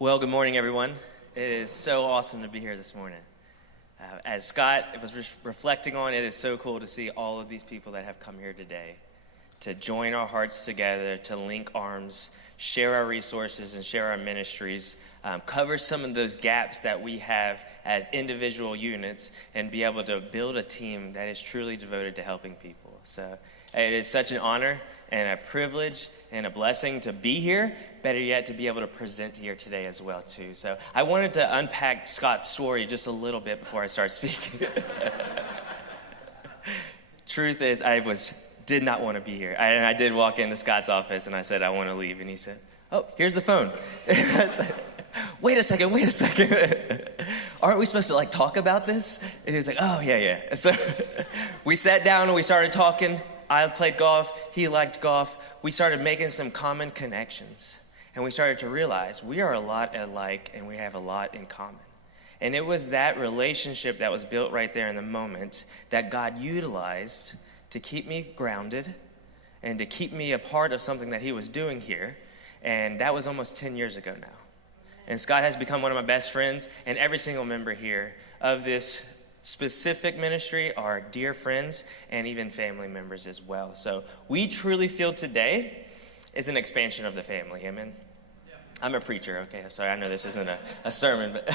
Well, good morning, everyone. It is so awesome to be here this morning. As Scott was reflecting on, it is so cool to see all of these people that have come here today to join our hearts together, to link arms, share our resources and share our ministries, cover some of those gaps that we have as individual units, and be able to build a team that is truly devoted to helping people. So it is such an honor and a privilege and a blessing to be here, better yet to be able to present here today as well too. So I wanted to unpack Scott's story just a little bit before I start speaking. Truth is, did not want to be here. I did walk into Scott's office and I said, I want to leave. And he said, oh, here's the phone. And I said, wait a second. Aren't we supposed to talk about this? And he was like, oh, yeah. So we sat down and we started talking. I played golf, he liked golf. We started making some common connections. And we started to realize we are a lot alike and we have a lot in common. And it was that relationship that was built right there in the moment that God utilized to keep me grounded and to keep me a part of something that he was doing here. And that was almost 10 years ago now. And Scott has become one of my best friends, and every single member here of this specific ministry are dear friends and even family members as well. So we truly feel today is an expansion of the family. Amen. Yeah. I'm a preacher. Okay, sorry, I know this isn't a sermon, but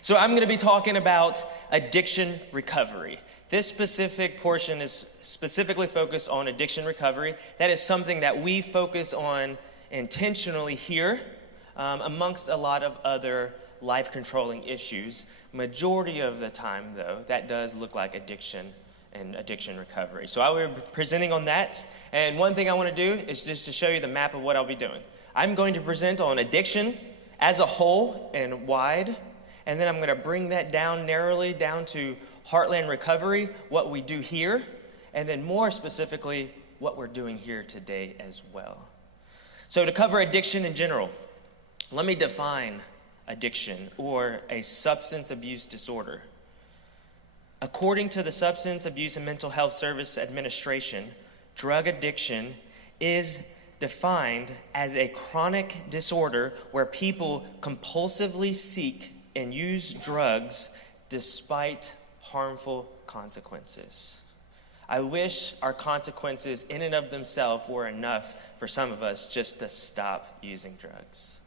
so I'm going to be talking about addiction recovery. This specific portion is specifically focused on addiction recovery. That is something that we focus on intentionally here, amongst a lot of other life-controlling issues. Majority of the time, though, that does look like addiction and addiction recovery. So I will be presenting on that. And one thing I want to do is just to show you the map of what I'll be doing. I'm going to present on addiction as a whole and wide. And then I'm going to bring that down narrowly down to Heartland Recovery, what we do here, and then more specifically, what we're doing here today as well. So to cover addiction in general, let me define addiction or a substance abuse disorder. According to the Substance Abuse and Mental Health Service Administration, drug addiction is defined as a chronic disorder where people compulsively seek and use drugs despite harmful consequences. I wish our consequences in and of themselves were enough for some of us just to stop using drugs.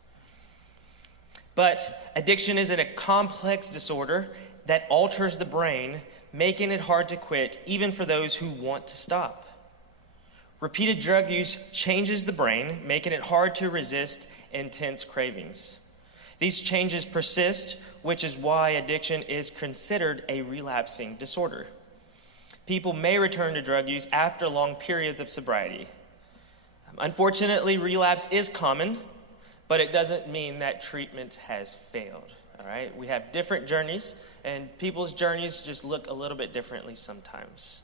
But addiction is a complex disorder that alters the brain, making it hard to quit, even for those who want to stop. Repeated drug use changes the brain, making it hard to resist intense cravings. These changes persist, which is why addiction is considered a relapsing disorder. People may return to drug use after long periods of sobriety. Unfortunately, relapse is common, but it doesn't mean that treatment has failed, all right? We have different journeys, and people's journeys just look a little bit differently sometimes.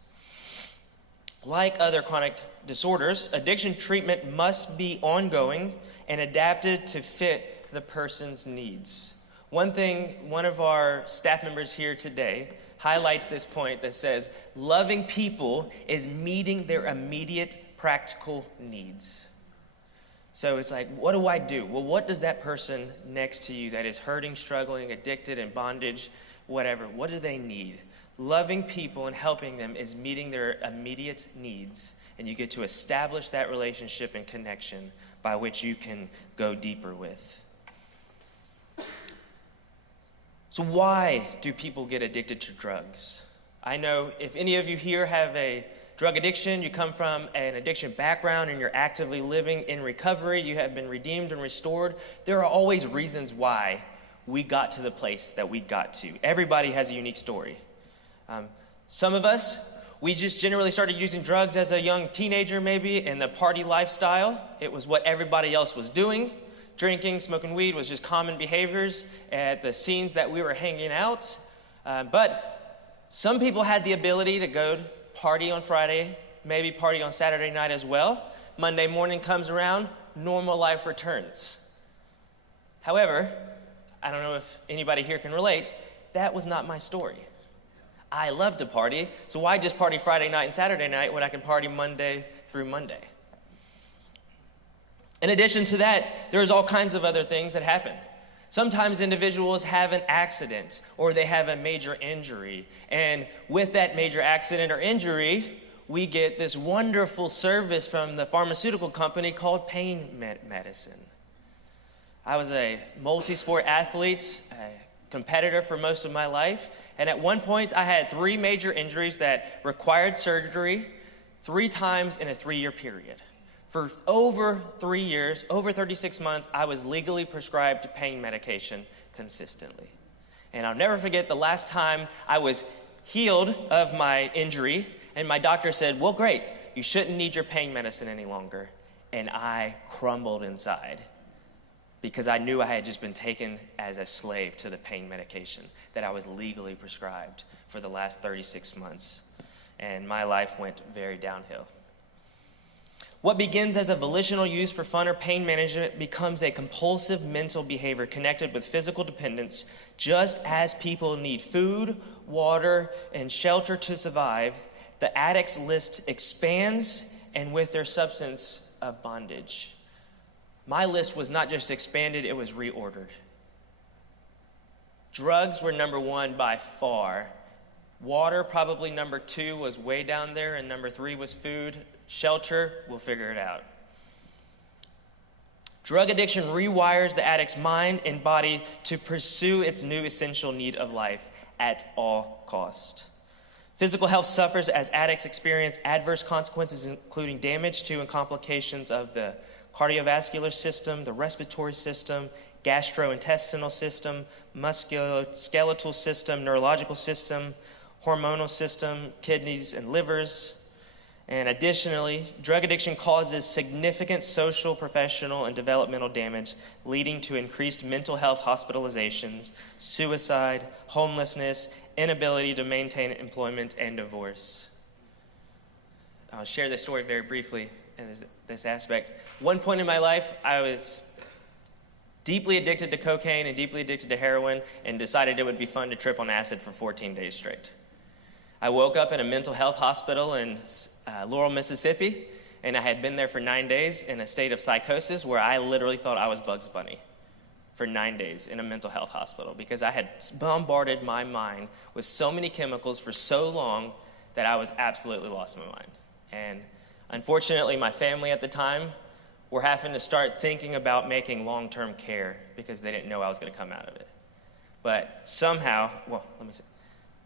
Like other chronic disorders, addiction treatment must be ongoing and adapted to fit the person's needs. One of our staff members here today highlights this point that says, loving people is meeting their immediate practical needs. So it's like, what do I do? Well, what does that person next to you that is hurting, struggling, addicted, in bondage, whatever, what do they need? Loving people and helping them is meeting their immediate needs, and you get to establish that relationship and connection by which you can go deeper with. So why do people get addicted to drugs? I know if any of you here have a drug addiction, you come from an addiction background and you're actively living in recovery, you have been redeemed and restored, there are always reasons why we got to the place that we got to. Everybody has a unique story. Some of us, we just generally started using drugs as a young teenager maybe in the party lifestyle. It was what everybody else was doing. Drinking, smoking weed was just common behaviors at the scenes that we were hanging out. But some people had the ability to go party on Friday, maybe party on Saturday night as well. Monday morning comes around, normal life returns. However, I don't know if anybody here can relate, that was not my story. I love to party, so why just party Friday night and Saturday night when I can party Monday through Monday? In addition to that, there's all kinds of other things that happen. Sometimes individuals have an accident or they have a major injury. And with that major accident or injury, we get this wonderful service from the pharmaceutical company called pain medicine. I was a multi-sport athlete, a competitor for most of my life. And at one point, I had 3 major injuries that required surgery 3 times in a 3-year period. For over 3 years, over 36 months, I was legally prescribed pain medication consistently. And I'll never forget the last time I was healed of my injury, and my doctor said, well, great, you shouldn't need your pain medicine any longer. And I crumbled inside because I knew I had just been taken as a slave to the pain medication that I was legally prescribed for the last 36 months. And my life went very downhill. What begins as a volitional use for fun or pain management becomes a compulsive mental behavior connected with physical dependence, just as people need food, water, and shelter to survive. The addict's list expands, and with their substance of bondage. My list was not just expanded, it was reordered. Drugs were number 1 by far. Water, probably number 2, was way down there, and number 3 was food. Shelter, we'll figure it out. Drug addiction rewires the addict's mind and body to pursue its new essential need of life at all cost. Physical health suffers as addicts experience adverse consequences, including damage to and complications of the cardiovascular system, the respiratory system, gastrointestinal system, musculoskeletal system, neurological system, hormonal system, kidneys and livers. And additionally, drug addiction causes significant social, professional, and developmental damage, leading to increased mental health hospitalizations, suicide, homelessness, inability to maintain employment, and divorce. I'll share this story very briefly in this aspect. One point in my life, I was deeply addicted to cocaine and deeply addicted to heroin, and decided it would be fun to trip on acid for 14 days straight. I woke up in a mental health hospital in Laurel, Mississippi, and I had been there for 9 days in a state of psychosis where I literally thought I was Bugs Bunny for 9 days in a mental health hospital because I had bombarded my mind with so many chemicals for so long that I was absolutely lost my mind. And unfortunately, my family at the time were having to start thinking about making long-term care because they didn't know I was going to come out of it. But somehow,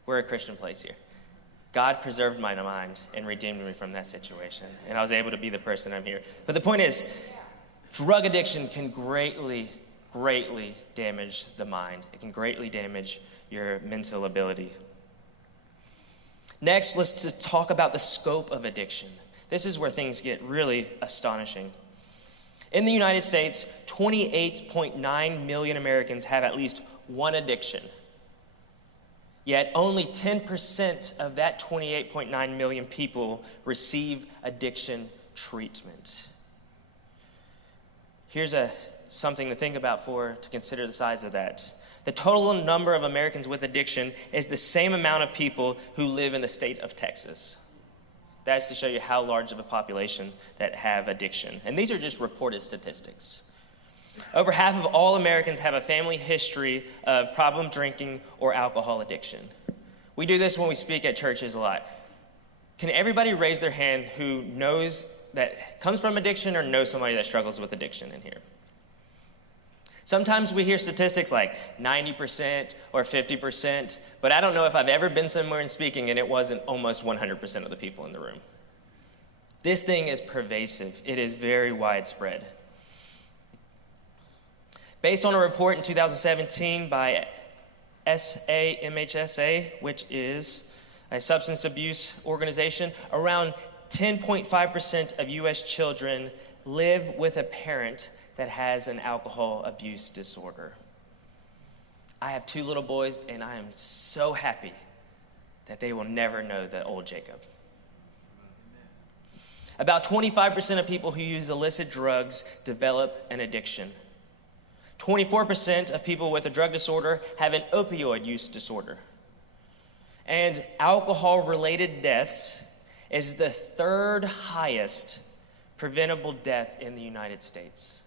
we're a Christian place here. God preserved my mind and redeemed me from that situation, and I was able to be the person I'm here. But the point is, drug addiction can greatly, greatly damage the mind. It can greatly damage your mental ability. Next, let's talk about the scope of addiction. This is where things get really astonishing. In the United States, 28.9 million Americans have at least one addiction. Yet only 10% of that 28.9 million people receive addiction treatment. Here's something to think about to consider the size of that. The total number of Americans with addiction is the same amount of people who live in the state of Texas. That's to show you how large of a population that have addiction. And these are just reported statistics. Over half of all Americans have a family history of problem drinking or alcohol addiction. We do this when we speak at churches a lot. Can everybody raise their hand who knows that comes from addiction or knows somebody that struggles with addiction in here? Sometimes we hear statistics like 90% or 50%, but I don't know if I've ever been somewhere and speaking and it wasn't almost 100% of the people in the room. This thing is pervasive. It is very widespread. Based on a report in 2017 by SAMHSA, which is a substance abuse organization, around 10.5% of U.S. children live with a parent that has an alcohol abuse disorder. I have 2 little boys, and I am so happy that they will never know the old Jacob. About 25% of people who use illicit drugs develop an addiction. 24% of people with a drug disorder have an opioid use disorder. And alcohol-related deaths is the 3rd highest preventable death in the United States.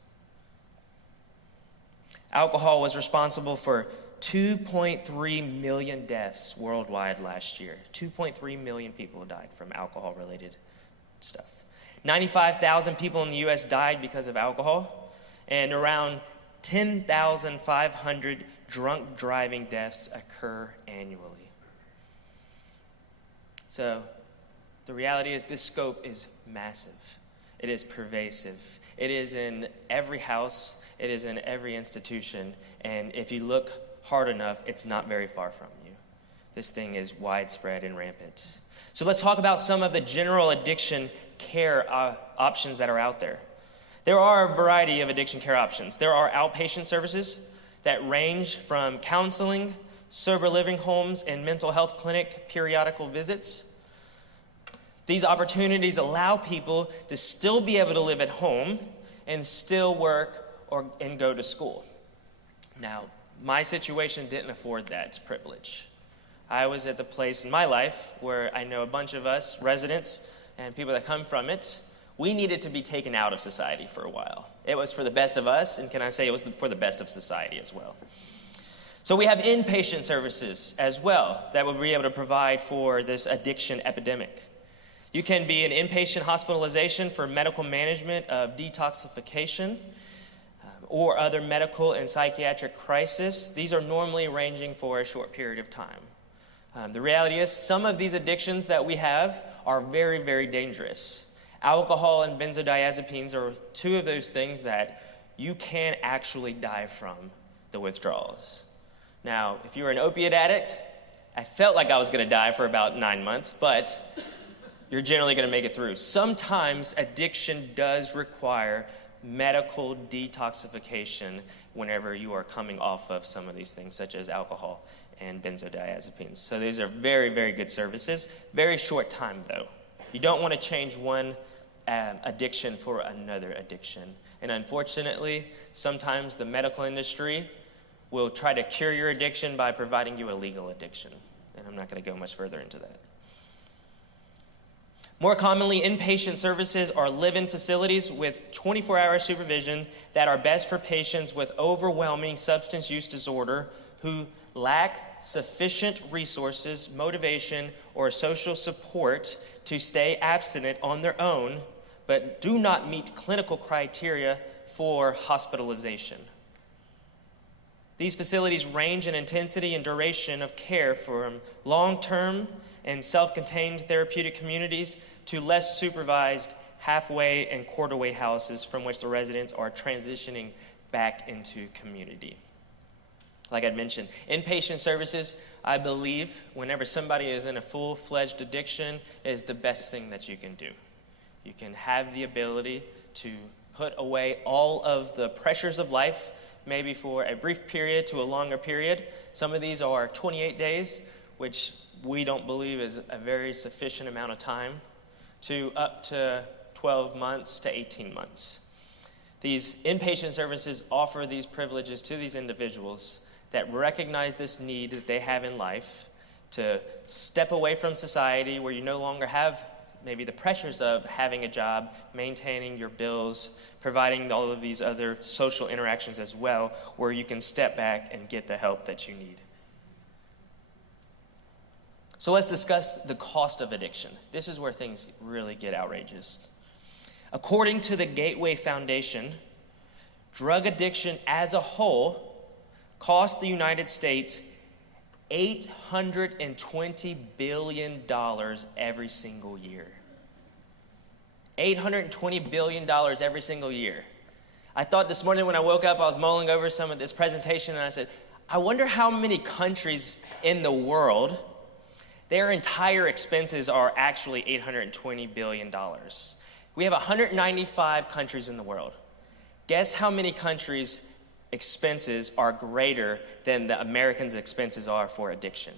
Alcohol was responsible for 2.3 million deaths worldwide last year. 2.3 million people died from alcohol-related stuff. 95,000 people in the U.S. died because of alcohol, and around 10,500 drunk driving deaths occur annually. So the reality is this scope is massive. It is pervasive. It is in every house. It is in every institution. And if you look hard enough, it's not very far from you. This thing is widespread and rampant. So let's talk about some of the general addiction care options that are out there. There are a variety of addiction care options. There are outpatient services that range from counseling, sober living homes, and mental health clinic periodical visits. These opportunities allow people to still be able to live at home and still work and go to school. Now, my situation didn't afford that privilege. I was at the place in my life where I know a bunch of us, residents, and people that come from it, we needed to be taken out of society for a while. It was for the best of us, and can I say it was for the best of society as well. So we have inpatient services as well that will be able to provide for this addiction epidemic. You can be in inpatient hospitalization for medical management of detoxification or other medical and psychiatric crisis. These are normally ranging for a short period of time. The reality is some of these addictions that we have are very, very dangerous. Alcohol and benzodiazepines are two of those things that you can actually die from the withdrawals. Now, if you were an opiate addict, I felt like I was going to die for about 9 months, but you're generally going to make it through. Sometimes addiction does require medical detoxification whenever you are coming off of some of these things, such as alcohol and benzodiazepines. So these are very, very good services. Very short time, though. You don't want to change one addiction for another addiction. And unfortunately, sometimes the medical industry will try to cure your addiction by providing you a legal addiction. And I'm not going to go much further into that. More commonly, inpatient services are live-in facilities with 24-hour supervision that are best for patients with overwhelming substance use disorder who lack sufficient resources, motivation, or social support to stay abstinent on their own, but do not meet clinical criteria for hospitalization. These facilities range in intensity and duration of care from long-term and self-contained therapeutic communities to less supervised halfway and quarter-way houses from which the residents are transitioning back into community. Like I mentioned, inpatient services, I believe, whenever somebody is in a full-fledged addiction, is the best thing that you can do. You can have the ability to put away all of the pressures of life, maybe for a brief period to a longer period. Some of these are 28 days, which we don't believe is a very sufficient amount of time, to up to 12 months to 18 months. These inpatient services offer these privileges to these individuals that recognize this need that they have in life to step away from society where you no longer have maybe the pressures of having a job, maintaining your bills, providing all of these other social interactions as well, where you can step back and get the help that you need. So let's discuss the cost of addiction. This is where things really get outrageous. According to the Gateway Foundation, drug addiction as a whole cost the United States $820 billion every single year. $820 billion every single year. I thought this morning when I woke up, I was mulling over some of this presentation, and I said, I wonder how many countries in the world, their entire expenses are actually $820 billion. We have 195 countries in the world. Guess how many countries' expenses are greater than the Americans' expenses are for addiction?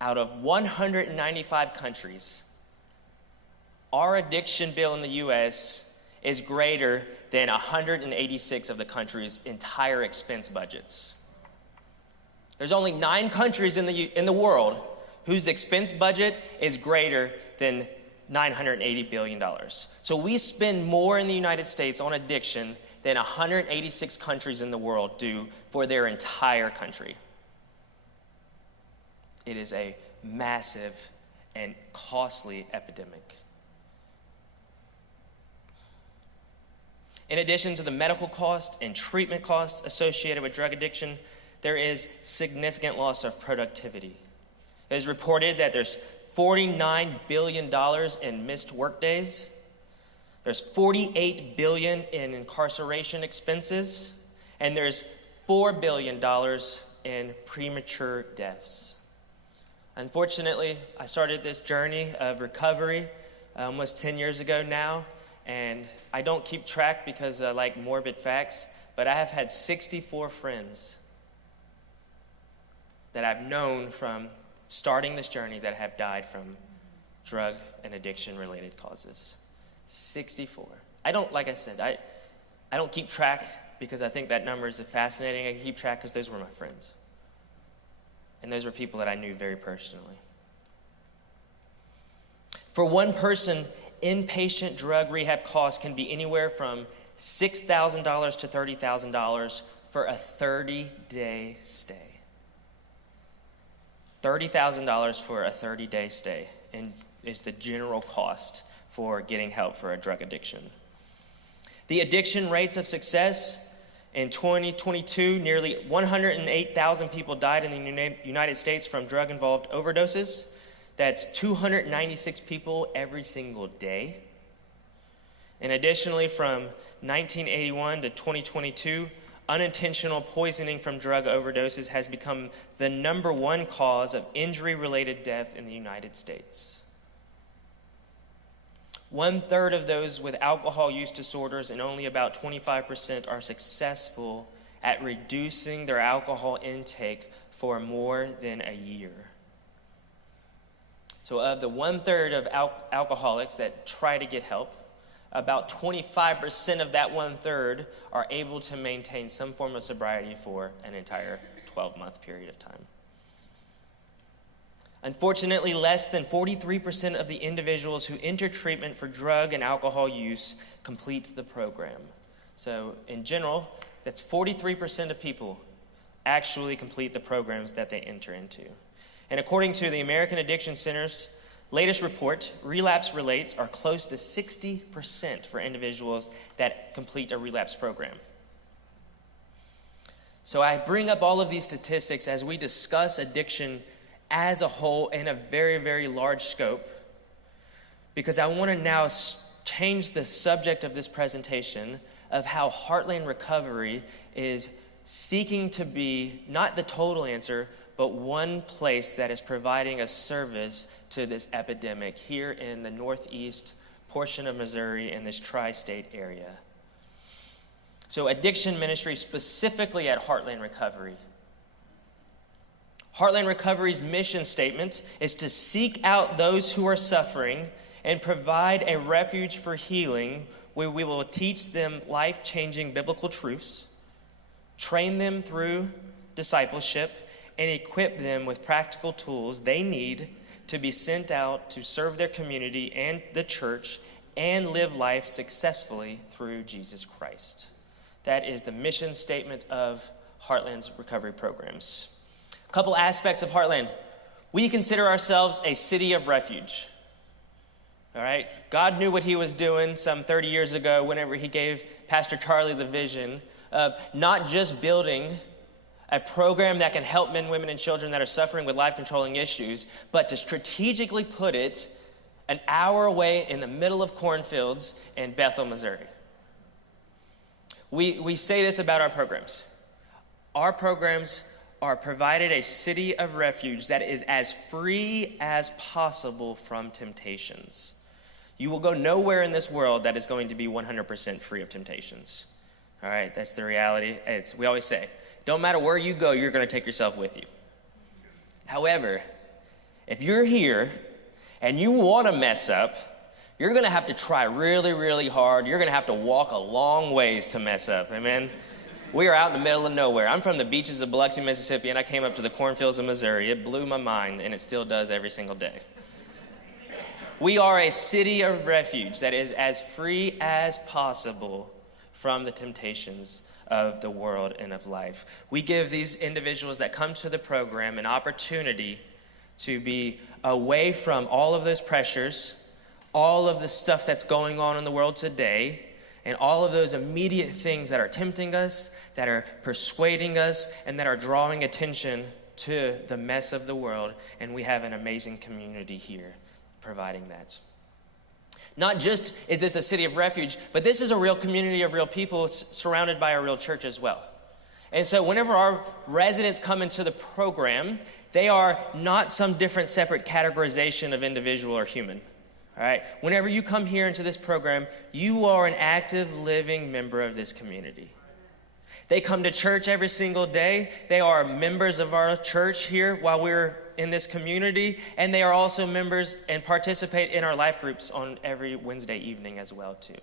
Out of 195 countries, our addiction bill in the U.S. is greater than 186 of the countries' entire expense budgets. There's only 9 countries in the world whose expense budget is greater than $980 billion. So we spend more in the United States on addiction than 186 countries in the world do for their entire country. It is a massive and costly epidemic. In addition to the medical cost and treatment costs associated with drug addiction, there is significant loss of productivity. It is reported that there's $49 billion in missed workdays. There's $48 billion in incarceration expenses, and there's $4 billion in premature deaths. Unfortunately, I started this journey of recovery almost 10 years ago now, and I don't keep track because I like morbid facts, but I have had 64 friends that I've known from starting this journey that have died from drug and addiction related causes. 64. Like I said, I don't keep track because I think that number is fascinating. I keep track because those were my friends. And those were people that I knew very personally. For one person, inpatient drug rehab costs can be anywhere from $6,000 to $30,000 for a 30-day stay. $30,000 for a 30-day stay is the general cost for getting help for a drug addiction. The addiction rates of success in 2022, nearly 108,000 people died in the United States from drug-involved overdoses. That's 296 people every single day. And additionally, from 1981 to 2022, unintentional poisoning from drug overdoses has become the #1 cause of injury-related death in the United States. 1/3 of those with alcohol use disorders and only about 25% are successful at reducing their alcohol intake for more than a year. So of the 1/3 of alcoholics that try to get help, about 25% of that 1/3 are able to maintain some form of sobriety for an entire 12-month period of time. Unfortunately, less than 43% of the individuals who enter treatment for drug and alcohol use complete the program. So in general, that's 43% of people actually complete the programs that they enter into. And according to the American Addiction Center's latest report, relapse rates are close to 60% for individuals that complete a relapse program. So I bring up all of these statistics as we discuss addiction as a whole in a very, very large scope, because I want to now change the subject of this presentation of how Heartland Recovery is seeking to be not the total answer, but one place that is providing a service to this epidemic here in the northeast portion of Missouri in this tri-state area. So addiction ministry specifically at Heartland Recovery. Heartland Recovery's mission statement is to seek out those who are suffering and provide a refuge for healing where we will teach them life-changing biblical truths, train them through discipleship, and equip them with practical tools they need to be sent out to serve their community and the church and live life successfully through Jesus Christ. That is the mission statement of Heartland's recovery programs. A couple aspects of Heartland. We consider ourselves a city of refuge. All right? God knew what he was doing some 30 years ago whenever he gave Pastor Charlie the vision of not just building a program that can help men, women, and children that are suffering with life-controlling issues, but to strategically put it an hour away in the middle of cornfields in Bethel, Missouri. We say this about our programs. Our programs are provided a city of refuge that is as free as possible from temptations. You will go nowhere in this world that is going to be 100% free of temptations. All right, that's the reality. We always say, don't matter where you go, you're going to take yourself with you. However, if you're here and you want to mess up, you're going to have to try really, really hard. You're going to have to walk a long ways to mess up. Amen? We are out in the middle of nowhere. I'm from the beaches of Biloxi, Mississippi, and I came up to the cornfields of Missouri. It blew my mind, and it still does every single day. We are a city of refuge that is as free as possible from the temptations of the world and of life. We give these individuals that come to the program an opportunity to be away from all of those pressures, all of the stuff that's going on in the world today, and all of those immediate things that are tempting us, that are persuading us, and that are drawing attention to the mess of the world. And we have an amazing community here providing that. Not just is this a city of refuge, but this is a real community of real people surrounded by a real church as well. And so whenever our residents come into the program, they are not some different separate categorization of individual or human. All right? Whenever you come here into this program, you are an active, living member of this community. They come to church every single day. They are members of our church here while we're in this community, and they are also members and participate in our life groups on every Wednesday evening as well too.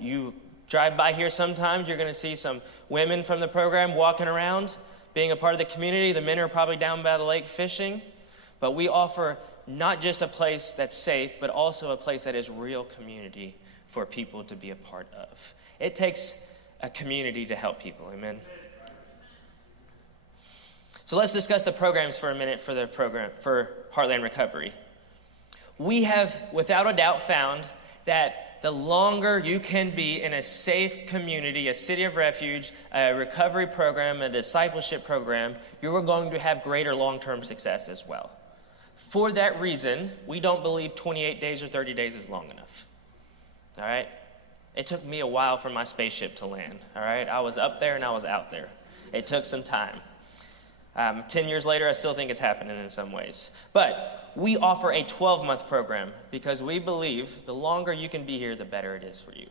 You drive by here sometimes, you're going to see some women from the program walking around, being a part of the community. The men are probably down by the lake fishing, but we offer not just a place that's safe, but also a place that is real community for people to be a part of. It takes a community to help people, amen? So let's discuss the programs for a minute for the program for Heartland Recovery. We have, without a doubt, found that the longer you can be in a safe community, a city of refuge, a recovery program, a discipleship program, you are going to have greater long-term success as well. For that reason, we don't believe 28 days or 30 days is long enough. All right? It took me a while for my spaceship to land. All right? I was up there and I was out there. It took some time. 10 years later, I still think it's happening in some ways. But we offer a 12-month program because we believe the longer you can be here, the better it is for you.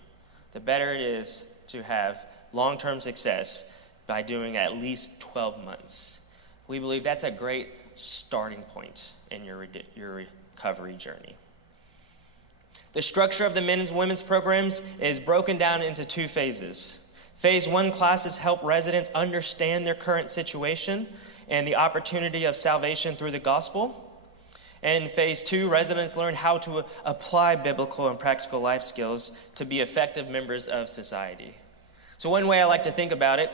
The better it is to have long-term success by doing at least 12 months. We believe that's a great starting point in your recovery journey. The structure of the men's and women's programs is broken down into 2 phases. Phase 1 classes help residents understand their current situation and the opportunity of salvation through the gospel. And Phase 2, residents learn how to apply biblical and practical life skills to be effective members of society. So one way I like to think about it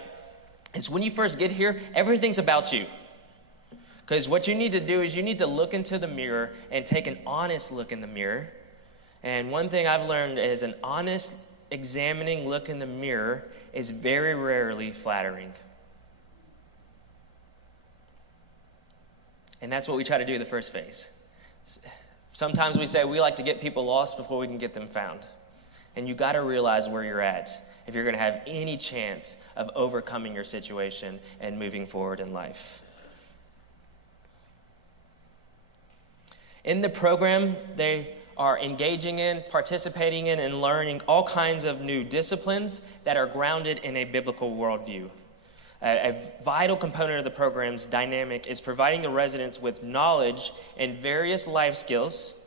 is when you first get here, everything's about you. Because what you need to do is you need to look into the mirror and take an honest look in the mirror. And one thing I've learned is an honest, examining look in the mirror is very rarely flattering. And that's what we try to do in the first phase. Sometimes we say we like to get people lost before we can get them found. And you got to realize where you're at if you're going to have any chance of overcoming your situation and moving forward in life. In the program, they are engaging in, participating in, and learning all kinds of new disciplines that are grounded in a biblical worldview. A vital component of the program's dynamic is providing the residents with knowledge in various life skills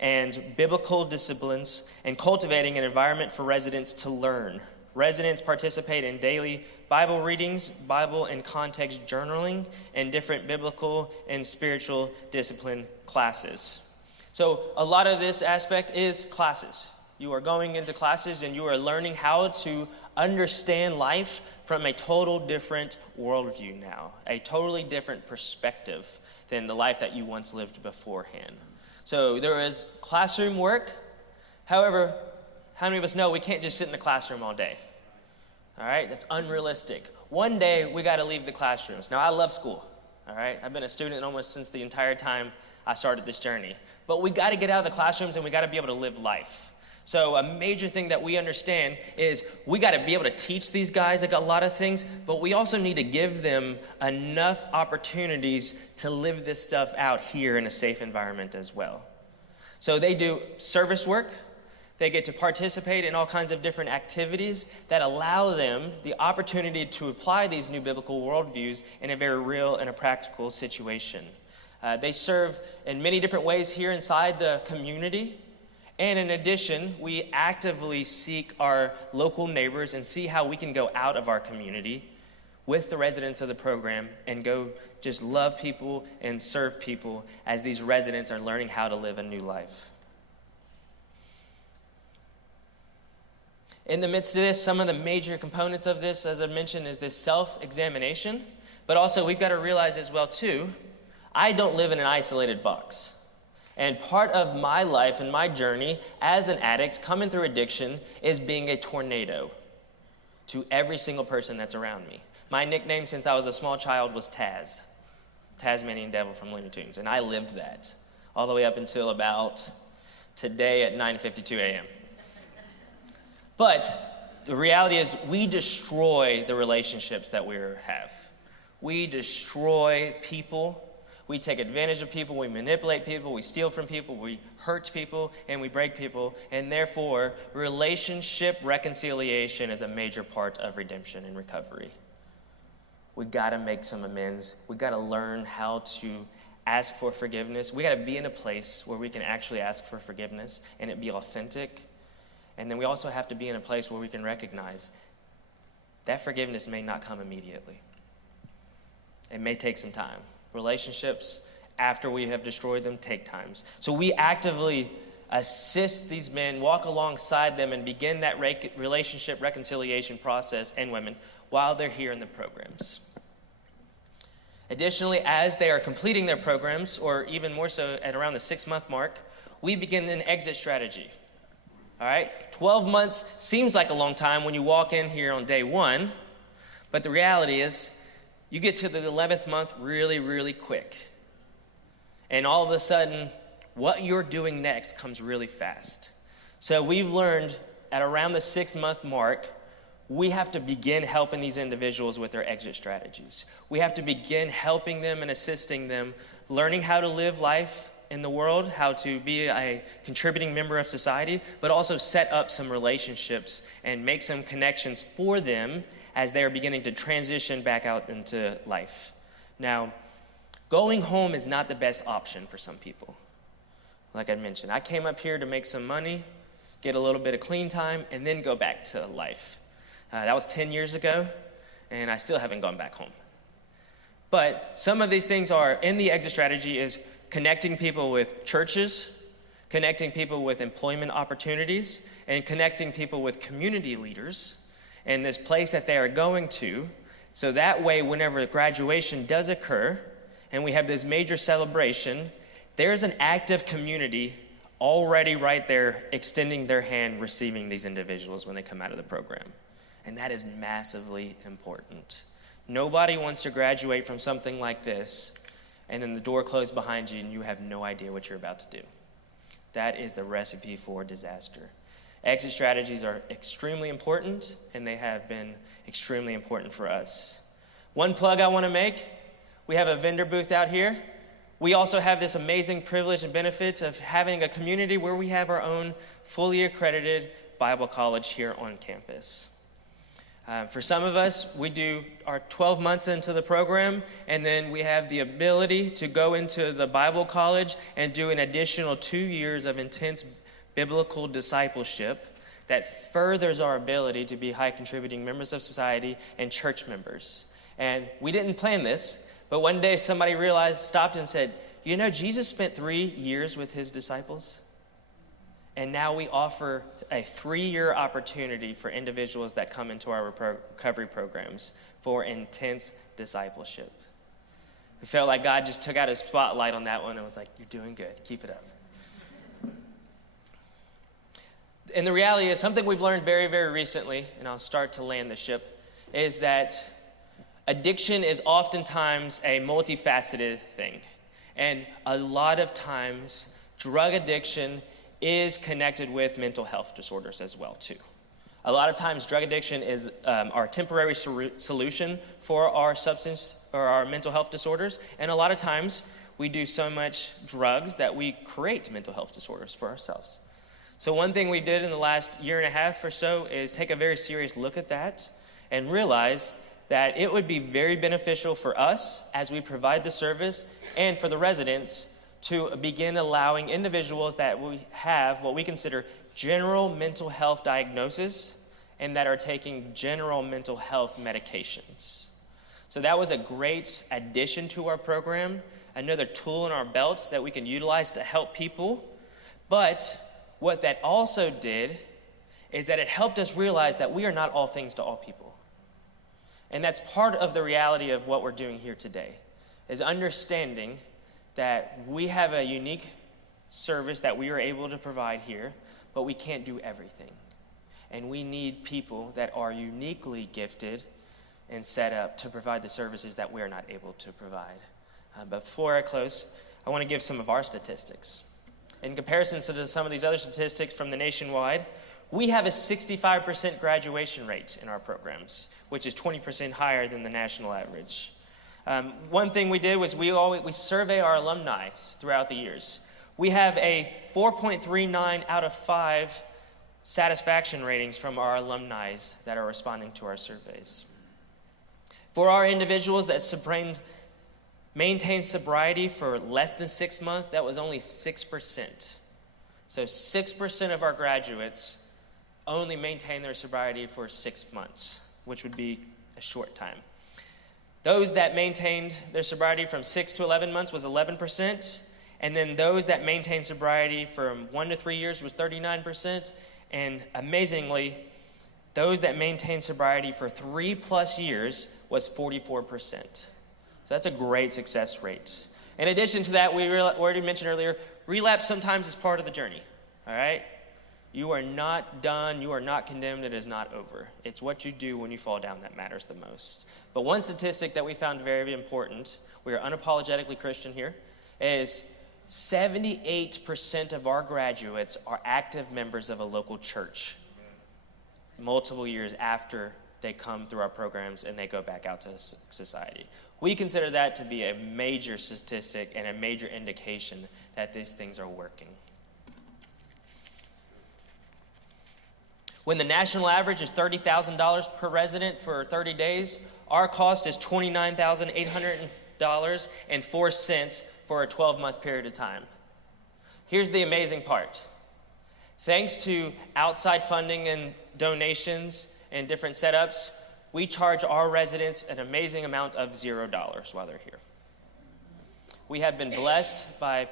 and biblical disciplines and cultivating an environment for residents to learn. Residents participate in daily Bible readings, Bible and context journaling, and different biblical and spiritual discipline classes. So a lot of this aspect is classes. You are going into classes and you are learning how to understand life from a total different worldview now, a totally different perspective than the life that you once lived beforehand. So there is classroom work. However, how many of us know we can't just sit in the classroom all day? All right, that's unrealistic. One day we got to leave the classrooms. Now I love school. All right, I've been a student almost since the entire time I started this journey. But we got to get out of the classrooms and we got to be able to live life. So a major thing that we understand is we got to be able to teach these guys like a lot of things, but we also need to give them enough opportunities to live this stuff out here in a safe environment as well. So they do service work. They get to participate in all kinds of different activities that allow them the opportunity to apply these new biblical worldviews in a very real and a practical situation. They serve in many different ways here inside the community. And in addition, we actively seek our local neighbors and see how we can go out of our community with the residents of the program and go just love people and serve people as these residents are learning how to live a new life. In the midst of this, some of the major components of this, as I mentioned, is this self-examination. But also, we've got to realize as well, too, I don't live in an isolated box. And part of my life and my journey as an addict coming through addiction is being a tornado to every single person that's around me. My nickname since I was a small child was Taz, Tasmanian Devil from Looney Tunes, and I lived that all the way up until about today at 9:52 a.m. But the reality is we destroy the relationships that we have. We destroy people. We take advantage of people, we manipulate people, we steal from people, we hurt people, and we break people. And therefore, relationship reconciliation is a major part of redemption and recovery. We gotta make some amends. We gotta learn how to ask for forgiveness. We gotta be in a place where we can actually ask for forgiveness and it be authentic. And then we also have to be in a place where we can recognize that forgiveness may not come immediately. It may take some time. Relationships, after we have destroyed them, take times. So we actively assist these men, walk alongside them, and begin that relationship reconciliation process, and women, while they're here in the programs. Additionally, as they are completing their programs, or even more so at around the 6-month mark, we begin an exit strategy. All right? 12 months seems like a long time when you walk in here on day one, but the reality is, you get to the 11th month really, really quick. And all of a sudden, what you're doing next comes really fast. So we've learned at around the 6-month mark, we have to begin helping these individuals with their exit strategies. We have to begin helping them and assisting them, learning how to live life in the world, how to be a contributing member of society, but also set up some relationships and make some connections for them as they are beginning to transition back out into life. Now, going home is not the best option for some people. Like I mentioned, I came up here to make some money, get a little bit of clean time, and then go back to life. That was 10 years ago, and I still haven't gone back home. But some of these things are in the exit strategy is connecting people with churches, connecting people with employment opportunities, and connecting people with community leaders in this place that they are going to, so that way whenever graduation does occur and we have this major celebration, there's an active community already right there extending their hand, receiving these individuals when they come out of the program. And that is massively important. Nobody wants to graduate from something like this and then the door closed behind you and you have no idea what you're about to do. That is the recipe for disaster. Exit strategies are extremely important, and they have been extremely important for us. One plug I want to make, we have a vendor booth out here. We also have this amazing privilege and benefits of having a community where we have our own fully accredited Bible college here on campus. For some of us, we do our 12 months into the program, and then we have the ability to go into the Bible college and do an additional 2 years of intense biblical discipleship that furthers our ability to be high contributing members of society and church members. And we didn't plan this, but one day somebody stopped and said, you know, Jesus spent 3 years with his disciples. And now we offer a 3-year opportunity for individuals that come into our recovery programs for intense discipleship. We felt like God just took out his spotlight on that one and was like, you're doing good, keep it up. And the reality is something we've learned very, very recently, and I'll start to land the ship, is that addiction is oftentimes a multifaceted thing. And a lot of times, drug addiction is connected with mental health disorders as well, too. A lot of times, drug addiction is our temporary solution for our substance or our mental health disorders. And a lot of times, we do so much drugs that we create mental health disorders for ourselves. So one thing we did in the last year and a half or so is take a very serious look at that and realize that it would be very beneficial for us as we provide the service and for the residents to begin allowing individuals that we have what we consider general mental health diagnosis and that are taking general mental health medications. So that was a great addition to our program, another tool in our belt that we can utilize to help people. But what that also did is that it helped us realize that we are not all things to all people. And that's part of the reality of what we're doing here today, is understanding that we have a unique service that we are able to provide here, but we can't do everything. And we need people that are uniquely gifted and set up to provide the services that we are not able to provide. But before I close, I want to give some of our statistics. In comparison to some of these other statistics from the nationwide, we have a 65% graduation rate in our programs, which is 20% higher than the national average. One thing we did was we survey our alumni throughout the years. We have a 4.39 out of 5 satisfaction ratings from our alumni that are responding to our surveys. For our individuals that maintained sobriety for less than 6 months, that was only 6%. So 6% of our graduates only maintained their sobriety for 6 months, which would be a short time. Those that maintained their sobriety from 6 to 11 months was 11%, and then those that maintained sobriety from 1 to 3 years was 39%, and amazingly, those that maintained sobriety for 3+ years was 44%. So that's a great success rate. In addition to that, we already mentioned earlier, relapse sometimes is part of the journey, all right? You are not done, you are not condemned, it is not over. It's what you do when you fall down that matters the most. But one statistic that we found very, very important, we are unapologetically Christian here, is 78% of our graduates are active members of a local church multiple years after they come through our programs and they go back out to society. We consider that to be a major statistic and a major indication that these things are working. When the national average is $30,000 per resident for 30 days, our cost is $29,800.04 for a 12-month period of time. Here's the amazing part. Thanks to outside funding and donations and different setups, we charge our residents an amazing amount of $0 while they're here. We have been blessed by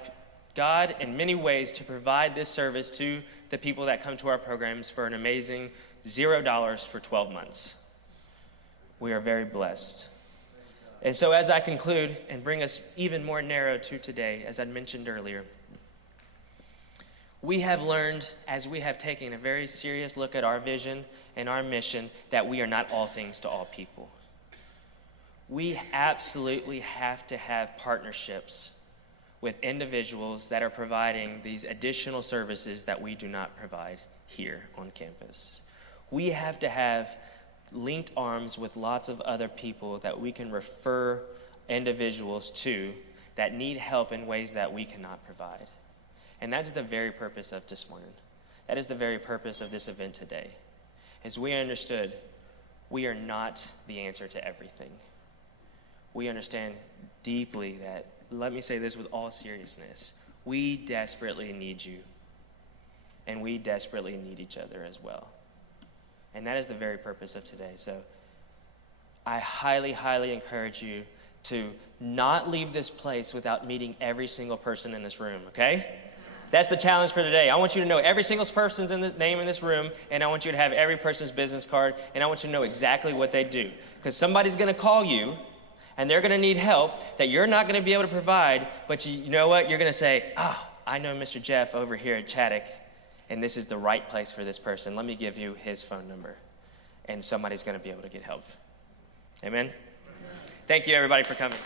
God in many ways to provide this service to the people that come to our programs for an amazing $0 for 12 months. We are very blessed. And so as I conclude and bring us even more narrow to today, as I mentioned earlier, we have learned, as we have taken a very serious look at our vision and our mission, that we are not all things to all people. We absolutely have to have partnerships with individuals that are providing these additional services that we do not provide here on campus. We have to have linked arms with lots of other people that we can refer individuals to that need help in ways that we cannot provide. And that is the very purpose of this morning. That is the very purpose of this event today. As we understood, we are not the answer to everything. We understand deeply that, let me say this with all seriousness, we desperately need you. And we desperately need each other as well. And that is the very purpose of today. So I highly, highly encourage you to not leave this place without meeting every single person in this room, okay? That's the challenge for today. I want you to know every single person's name in this room, and I want you to have every person's business card, and I want you to know exactly what they do. Because somebody's going to call you, and they're going to need help that you're not going to be able to provide, but you know what? You're going to say, I know Mr. Jeff over here at Chaddock, and this is the right place for this person. Let me give you his phone number. And somebody's going to be able to get help. Amen? Thank you, everybody, for coming.